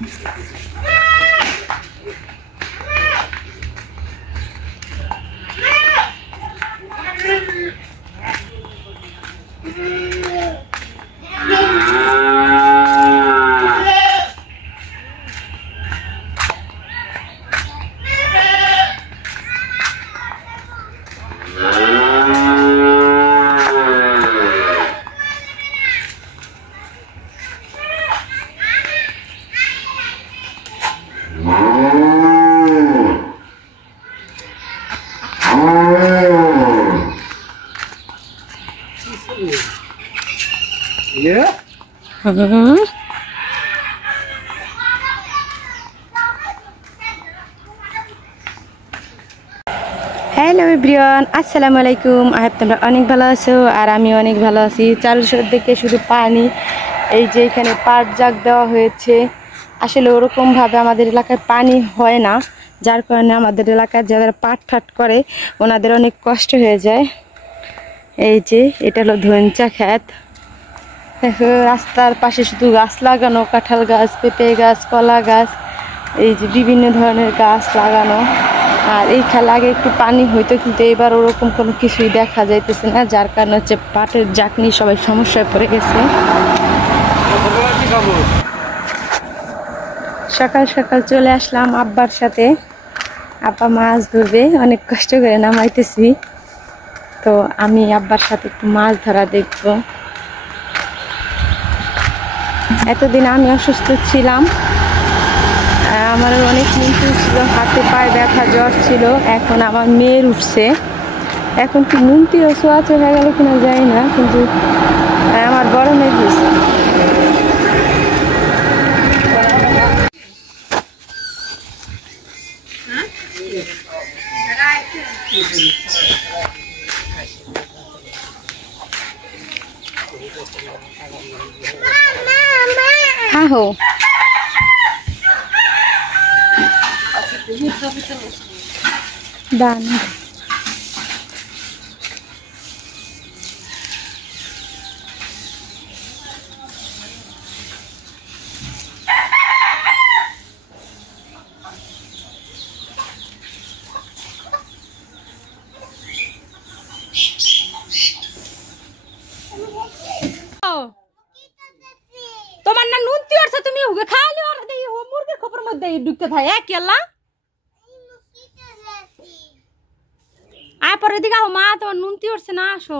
Yeah. Hello everyone, আসসালামু আলাইকুম। তোমরা অনেক ভালো আছো আর আমি অনেক ভালো আছি। চারদিকে শুধু পানি। এই যে এখানে পাট জাগ দেওয়া হয়েছে। আসলে ওরকমভাবে আমাদের এলাকায় পানি হয় না, যার কারণে আমাদের এলাকায় যারা পাট ফাট করে ওনাদের অনেক কষ্ট হয়ে যায়। এই যে এটা হলো ধনচা ক্ষেত। দেখো রাস্তার পাশে শুধু গাছ লাগানো, কাঁঠাল গাছ, পেঁপে গাছ, কলা গাছ, এই যে বিভিন্ন ধরনের গাছ লাগানো। আর এই খেলা আগে একটু পানি হইতো, কিন্তু এবার ওরকম কোনো কিছুই দেখা যাইতেছে না, যার কারণে হচ্ছে পাটের জাকনি সবাই সমস্যায় পড়ে গেছে। সকাল সকাল চলে আসলাম আব্বার সাথে। আব্বা মাছ ধরবে, অনেক কষ্ট করে নামাইতেছি। তো আমি আব্বার সাথে একটু মাছ ধরা দেখবো। এতদিন আমি অসুস্থ ছিলাম, আমার অনেক মিন্টু ছিল, হাতে পায়ে ব্যথা, জ্বর ছিল। এখন আমার মেয়ের উঠছে। এখন কি নুনটি সোয়াচে হয়ে গেল কিনা যায় না, কিন্তু আমার বড় মেয়ে হয়েছে। হ্যাঁ হো দান তোমার না নুনতি আছে, তুমি খালি ওর দেই মুরগির খবর মধ্যে ঢুকতে থাকে এক কেলা। আয় পরে দিকে মা, তোমার নুনতি উঠছে না, আসো।